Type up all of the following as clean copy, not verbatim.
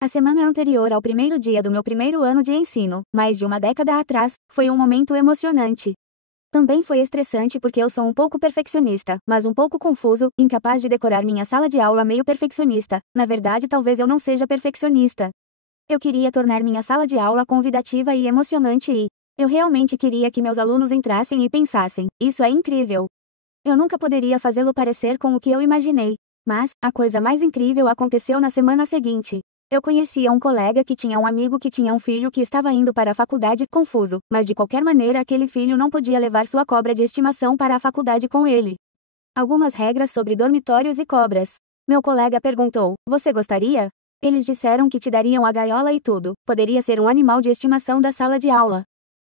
A semana anterior ao primeiro dia do meu primeiro ano de ensino, mais de uma década atrás, foi um momento emocionante. Também foi estressante porque eu sou um pouco perfeccionista, mas um pouco confuso, incapaz de decorar minha sala de aula meio perfeccionista. Na verdade, talvez eu não seja perfeccionista. Eu queria tornar minha sala de aula convidativa e emocionante e eu realmente queria que meus alunos entrassem e pensassem: isso é incrível. Eu nunca poderia fazê-lo parecer com o que eu imaginei. Mas, a coisa mais incrível aconteceu na semana seguinte. Eu conhecia um colega que tinha um amigo que tinha um filho que estava indo para a faculdade confuso, mas de qualquer maneira aquele filho não podia levar sua cobra de estimação para a faculdade com ele. Algumas regras sobre dormitórios e cobras. Meu colega perguntou: você gostaria? Eles disseram que te dariam a gaiola e tudo, poderia ser um animal de estimação da sala de aula.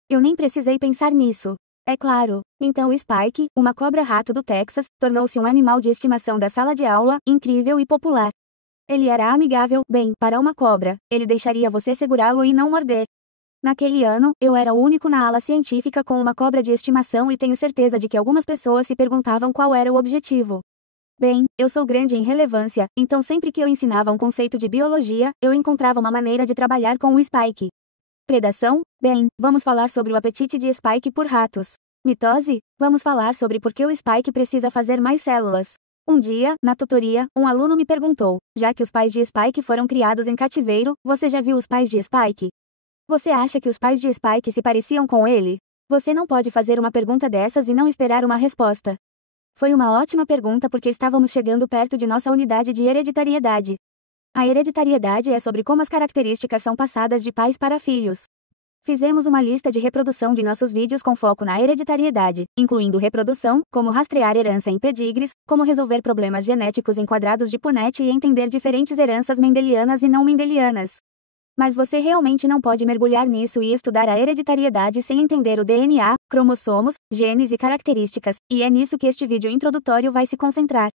Eu nem precisei pensar nisso. É claro. Então Spike, uma cobra-rato do Texas, tornou-se um animal de estimação da sala de aula, incrível e popular. Ele era amigável, bem, para uma cobra, ele deixaria você segurá-lo e não morder. Naquele ano, eu era o único na ala científica com uma cobra de estimação e tenho certeza de que algumas pessoas se perguntavam qual era o objetivo. Bem, eu sou grande em relevância, então sempre que eu ensinava um conceito de biologia, eu encontrava uma maneira de trabalhar com o Spike. Predação? Bem, vamos falar sobre o apetite de Spike por ratos. Mitose? Vamos falar sobre por que o Spike precisa fazer mais células. Um dia, na tutoria, um aluno me perguntou: já que os pais de Spike foram criados em cativeiro, você já viu os pais de Spike? Você acha que os pais de Spike se pareciam com ele? Você não pode fazer uma pergunta dessas e não esperar uma resposta. Foi uma ótima pergunta porque estávamos chegando perto de nossa unidade de hereditariedade. A hereditariedade é sobre como as características são passadas de pais para filhos. Fizemos uma lista de reprodução de nossos vídeos com foco na hereditariedade, incluindo reprodução, como rastrear herança em pedígris, como resolver problemas genéticos em quadrados de Punnett e entender diferentes heranças mendelianas e não mendelianas. Mas você realmente não pode mergulhar nisso e estudar a hereditariedade sem entender o DNA, cromossomos, genes e características, e é nisso que este vídeo introdutório vai se concentrar.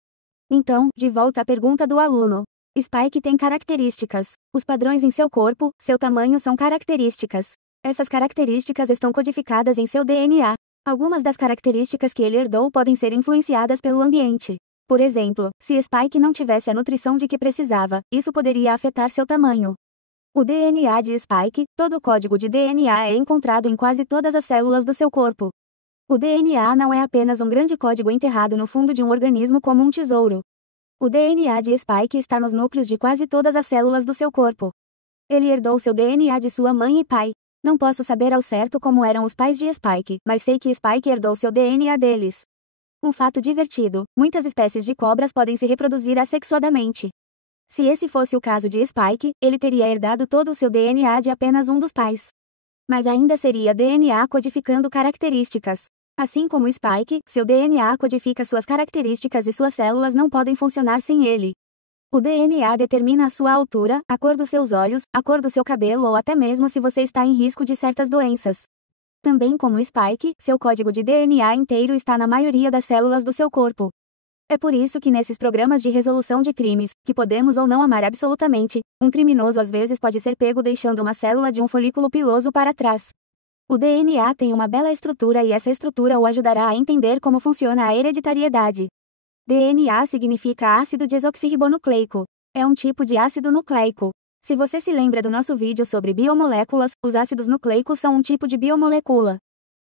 Então, de volta à pergunta do aluno. Spike tem características. Os padrões em seu corpo, seu tamanho são características. Essas características estão codificadas em seu DNA. Algumas das características que ele herdou podem ser influenciadas pelo ambiente. Por exemplo, se Spike não tivesse a nutrição de que precisava, isso poderia afetar seu tamanho. O DNA de Spike, todo o código de DNA é encontrado em quase todas as células do seu corpo. O DNA não é apenas um grande código enterrado no fundo de um organismo como um tesouro. O DNA de Spike está nos núcleos de quase todas as células do seu corpo. Ele herdou seu DNA de sua mãe e pai. Não posso saber ao certo como eram os pais de Spike, mas sei que Spike herdou seu DNA deles. Um fato divertido: muitas espécies de cobras podem se reproduzir assexuadamente. Se esse fosse o caso de Spike, ele teria herdado todo o seu DNA de apenas um dos pais. Mas ainda seria DNA codificando características. Assim como Spike, seu DNA codifica suas características e suas células não podem funcionar sem ele. O DNA determina a sua altura, a cor dos seus olhos, a cor do seu cabelo ou até mesmo se você está em risco de certas doenças. Também como Spike, seu código de DNA inteiro está na maioria das células do seu corpo. É por isso que nesses programas de resolução de crimes, que podemos ou não amar absolutamente, um criminoso às vezes pode ser pego deixando uma célula de um folículo piloso para trás. O DNA tem uma bela estrutura e essa estrutura o ajudará a entender como funciona a hereditariedade. DNA significa ácido desoxirribonucleico. É um tipo de ácido nucleico. Se você se lembra do nosso vídeo sobre biomoléculas, os ácidos nucleicos são um tipo de biomolécula.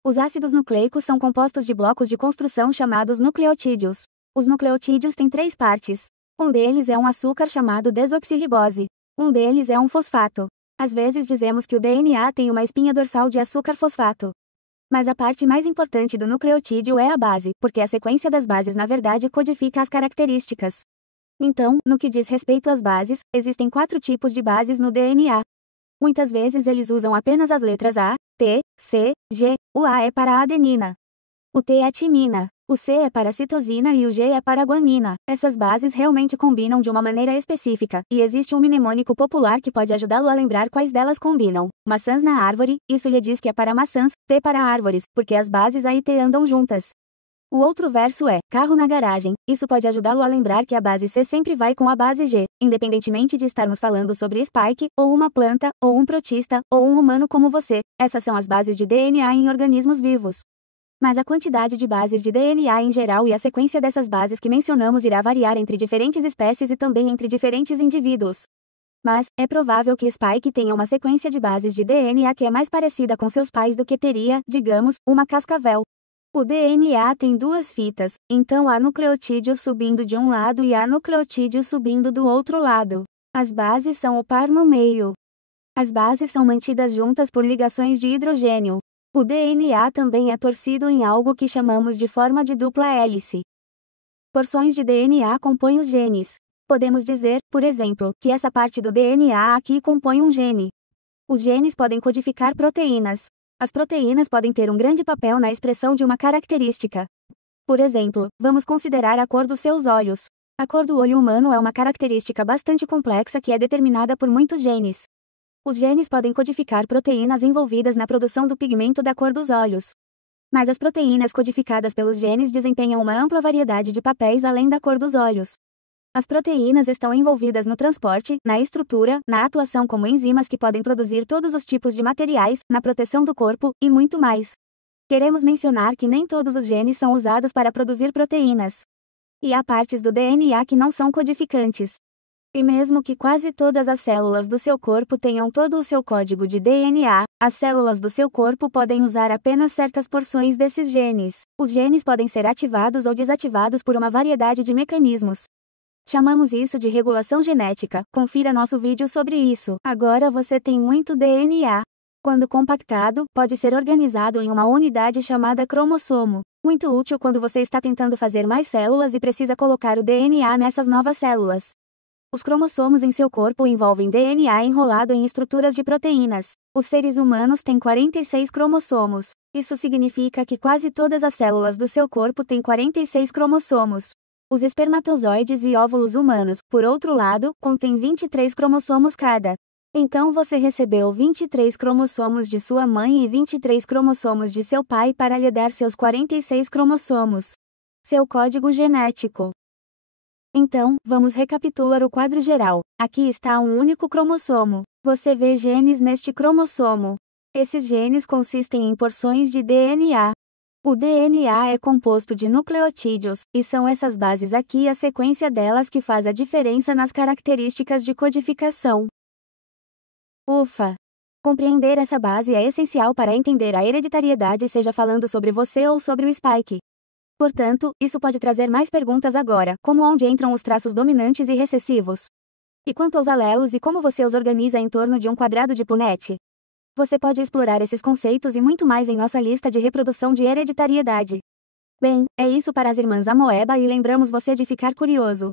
Os ácidos nucleicos são compostos de blocos de construção chamados nucleotídeos. Os nucleotídeos têm 3 partes. Um deles é um açúcar chamado desoxirribose. Um deles é um fosfato. Às vezes dizemos que o DNA tem uma espinha dorsal de açúcar-fosfato. Mas a parte mais importante do nucleotídeo é a base, porque a sequência das bases na verdade codifica as características. Então, no que diz respeito às bases, existem 4 tipos de bases no DNA. Muitas vezes eles usam apenas as letras A, T, C, G. O A é para a adenina. O T é timina. O C é para a citosina e o G é para a guanina. Essas bases realmente combinam de uma maneira específica, e existe um mnemônico popular que pode ajudá-lo a lembrar quais delas combinam. Maçãs na árvore, isso lhe diz que é para maçãs, T para árvores, porque as bases A e T andam juntas. O outro verso é carro na garagem, isso pode ajudá-lo a lembrar que a base C sempre vai com a base G, independentemente de estarmos falando sobre Spike, ou uma planta, ou um protista, ou um humano como você. Essas são as bases de DNA em organismos vivos. Mas a quantidade de bases de DNA em geral e a sequência dessas bases que mencionamos irá variar entre diferentes espécies e também entre diferentes indivíduos. Mas, é provável que Spike tenha uma sequência de bases de DNA que é mais parecida com seus pais do que teria, digamos, uma cascavel. O DNA tem duas fitas, então há nucleotídeos subindo de um lado e há nucleotídeos subindo do outro lado. As bases são o par no meio. As bases são mantidas juntas por ligações de hidrogênio. O DNA também é torcido em algo que chamamos de forma de dupla hélice. Porções de DNA compõem os genes. Podemos dizer, por exemplo, que essa parte do DNA aqui compõe um gene. Os genes podem codificar proteínas. As proteínas podem ter um grande papel na expressão de uma característica. Por exemplo, vamos considerar a cor dos seus olhos. A cor do olho humano é uma característica bastante complexa que é determinada por muitos genes. Os genes podem codificar proteínas envolvidas na produção do pigmento da cor dos olhos. Mas as proteínas codificadas pelos genes desempenham uma ampla variedade de papéis além da cor dos olhos. As proteínas estão envolvidas no transporte, na estrutura, na atuação como enzimas que podem produzir todos os tipos de materiais, na proteção do corpo, e muito mais. Queremos mencionar que nem todos os genes são usados para produzir proteínas. E há partes do DNA que não são codificantes. E mesmo que quase todas as células do seu corpo tenham todo o seu código de DNA, as células do seu corpo podem usar apenas certas porções desses genes. Os genes podem ser ativados ou desativados por uma variedade de mecanismos. Chamamos isso de regulação genética. Confira nosso vídeo sobre isso. Agora você tem muito DNA. Quando compactado, pode ser organizado em uma unidade chamada cromossomo. Muito útil quando você está tentando fazer mais células e precisa colocar o DNA nessas novas células. Os cromossomos em seu corpo envolvem DNA enrolado em estruturas de proteínas. Os seres humanos têm 46 cromossomos. Isso significa que quase todas as células do seu corpo têm 46 cromossomos. Os espermatozoides e óvulos humanos, por outro lado, contêm 23 cromossomos cada. Então você recebeu 23 cromossomos de sua mãe e 23 cromossomos de seu pai para lhe dar seus 46 cromossomos. Seu código genético. Então, vamos recapitular o quadro geral. Aqui está um único cromossomo. Você vê genes neste cromossomo. Esses genes consistem em porções de DNA. O DNA é composto de nucleotídeos, e são essas bases aqui a sequência delas que faz a diferença nas características de codificação. Ufa! Compreender essa base é essencial para entender a hereditariedade, seja falando sobre você ou sobre o Spike. Portanto, isso pode trazer mais perguntas agora, como onde entram os traços dominantes e recessivos? E quanto aos alelos e como você os organiza em torno de um quadrado de Punnett? Você pode explorar esses conceitos e muito mais em nossa lista de reprodução de hereditariedade. Bem, é isso para as irmãs Amoeba e lembramos você de ficar curioso.